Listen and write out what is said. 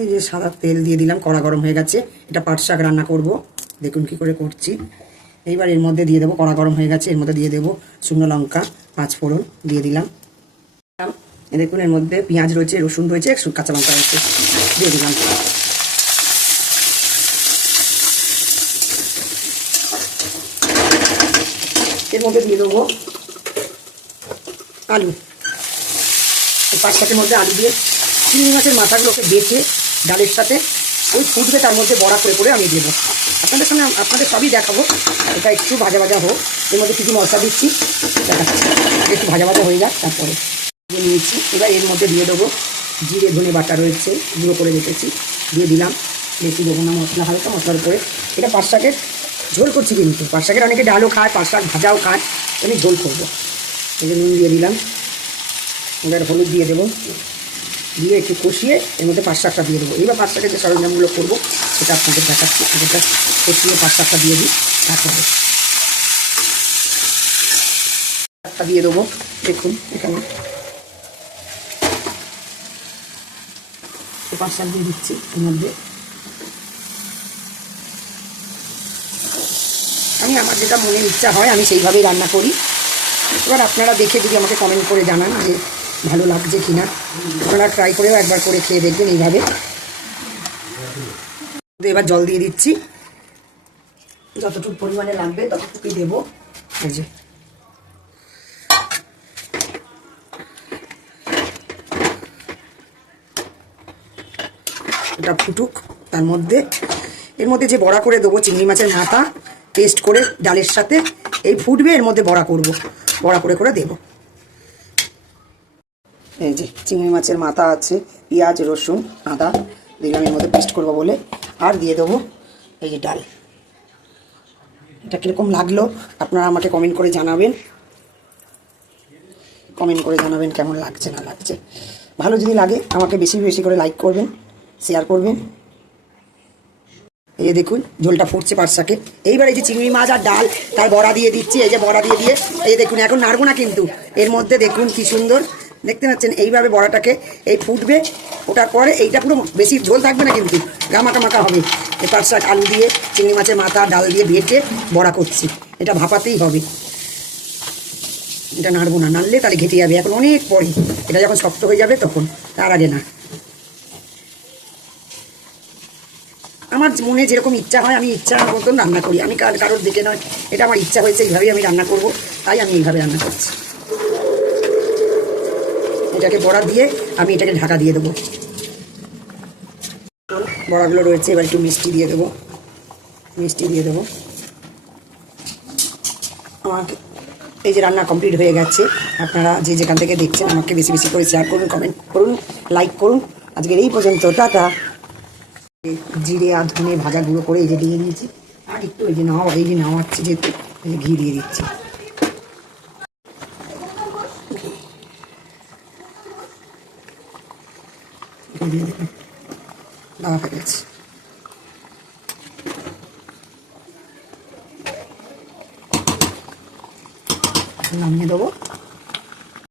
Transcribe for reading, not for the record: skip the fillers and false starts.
এই যে সাদা তেল দিয়ে দিলাম, কড়া গরম হয়ে গেছে। এটা পাট শাক রান্না করব, দেখুন কি করে করছি। এইবার এর মধ্যে দিয়ে দেবো, কড়া গরম হয়ে গেছে, এর মধ্যে দিয়ে দেবো শুকনো লঙ্কা, 5 ফোড়ন দিয়ে দিলাম। দেখুন এর মধ্যে পেঁয়াজ রয়েছে, রসুন রয়েছে, কাঁচা লঙ্কা রয়েছে, দিয়ে দিলাম। এর মধ্যে দিয়ে দেবো আলু। পাট শাকের মধ্যে আলু দিয়ে চিংড়ি মাছের মাথাগুলোকে বেটে ডালের সাথে ওই ফুটবে, তার মধ্যে বড়া করে করে আমি দেবো। আপনাদের সামনে আপনাদের সবই দেখাবো। এটা একটু ভাজা ভাজা হোক। এর মধ্যে কিছু মশলা দিচ্ছি, দেখাচ্ছি। একটু ভাজা ভাজা হয়ে যাক, তারপরে দিয়ে নিয়েছি। এবার এর মধ্যে দিয়ে দেবো জিরে ধনে বাটা রয়েছে, গুঁড়ো করে রেখেছি, দিয়ে দিলাম। বেশি দেবো না মশলা, হালকা মশলার উপরে। এটা পাট শাকের ঝোল করছি, কিন্তু পাট শাকের অনেকে ডালও খায়, পাট শাক ভাজাও খায়, আমি ঝোল করবো। এই যে নুন দিয়ে দিলাম। এবার হলুদ দিয়ে দেবো, দিয়ে একটু কষিয়ে এর মধ্যে পাট শাকটা দিয়ে দেবো। এইবার পাট শাকের যে সরঞ্জামগুলো করবো সেটা আপনাদের দেখাচ্ছি। যেটা কষিয়ে পাট শাকটা দিয়ে দিই, তারপরে শাকটা দিয়ে দেবো। দেখুন এখানে পাট শাক দিয়ে দিচ্ছি এর মধ্যে। আমি আমার যেটা মনে ইচ্ছা হয় আমি সেইভাবেই রান্না করি। এবার আপনারা দেখে যদি আমাকে কমেন্ট করে জানান যে ভালো লাগছে কি না। আপনারা ট্রাই করেও একবার করে খেয়ে দেখবেন এইভাবে। এবার জল দিয়ে দিচ্ছি, যতটুকু পরিমাণে লাগবে ততটুকুই দেবো। এই যে এটা ফুটুক, তার মধ্যে এর মধ্যে যে বড়া করে দেবো চিংড়ি মাছের মাথা পেস্ট করে ডালের সাথে, এই ফুটবে, এর মধ্যে বড়া করব, বড়া করে করে দেবো। এই যে চিংড়ি মাছের মাথা আছে, পেঁয়াজ রসুন আদা দিলাম এর মধ্যে পেস্ট করবো বলে। আর দিয়ে দেবো এই যে ডাল। এটা কীরকম লাগলো আপনারা আমাকে কমেন্ট করে জানাবেন। কমেন্ট করে জানাবেন কেমন লাগছে না লাগছে। ভালো যদি লাগে আমাকে বেশি বেশি করে লাইক করবেন, শেয়ার করবেন। এই যে দেখুন ঝোলটা ফুটছে পাট শাকে। এইবার এই যে চিংড়ি মাছ আর ডাল তার বড়া দিয়ে দিচ্ছি। এই যে বড়া দিয়ে এই দেখুন, এখন নাড়বো না কিন্তু, এর মধ্যে দেখুন কি সুন্দর দেখতে পাচ্ছেন। এইভাবে বড়াটাকে এই ফুটবে, ওটার পরে এইটা পুরো বেশি ঝোল থাকবে না, কিন্তু গামাকা মাখা হবে। এই পাট শাক আলু দিয়ে চিংড়ি মাছের মাথা ডাল দিয়ে ভেটে বড়া করছি, এটা ভাপাতেই হবে। এটা নাড়বো না, নাড়লে তাহলে ঘেটে যাবে। এখন অনেক পরে, এটা যখন শক্ত হয়ে যাবে তখন, তার আগে না। আমার মনে যেরকম ইচ্ছা হয় আমি ইচ্ছা মতন রান্না করি। আমি কারোর দিকে নয়, এটা আমার ইচ্ছা হয়েছে এইভাবেই আমি রান্না করব, তাই আমি এইভাবে রান্না করছি। এটাকে বড়া দিয়ে আমি এটাকে ঢাকা দিয়ে দেবো। বড়াগুলো রয়েছে, এবার একটু মিষ্টি দিয়ে দেবো, মিষ্টি দিয়ে দেবো। আমাকে এই যে রান্না কমপ্লিট হয়ে গেছে। আপনারা যে যেখান থেকে দেখছেন আমাকে বেশি বেশি করে শেয়ার করুন, কমেন্ট করুন, লাইক করুন। আজকের এই পর্যন্ত, টাটা। জিরে আর ধনে ভাজা গুঁড়ো করে এই যে দিয়ে দিয়েছি। আর একটু এই যে নামাচ্ছি, যেহেতু এই যে ঘি দিয়ে দিচ্ছি। দেওয়া হয়ে গেছে, নামিয়ে দেবো।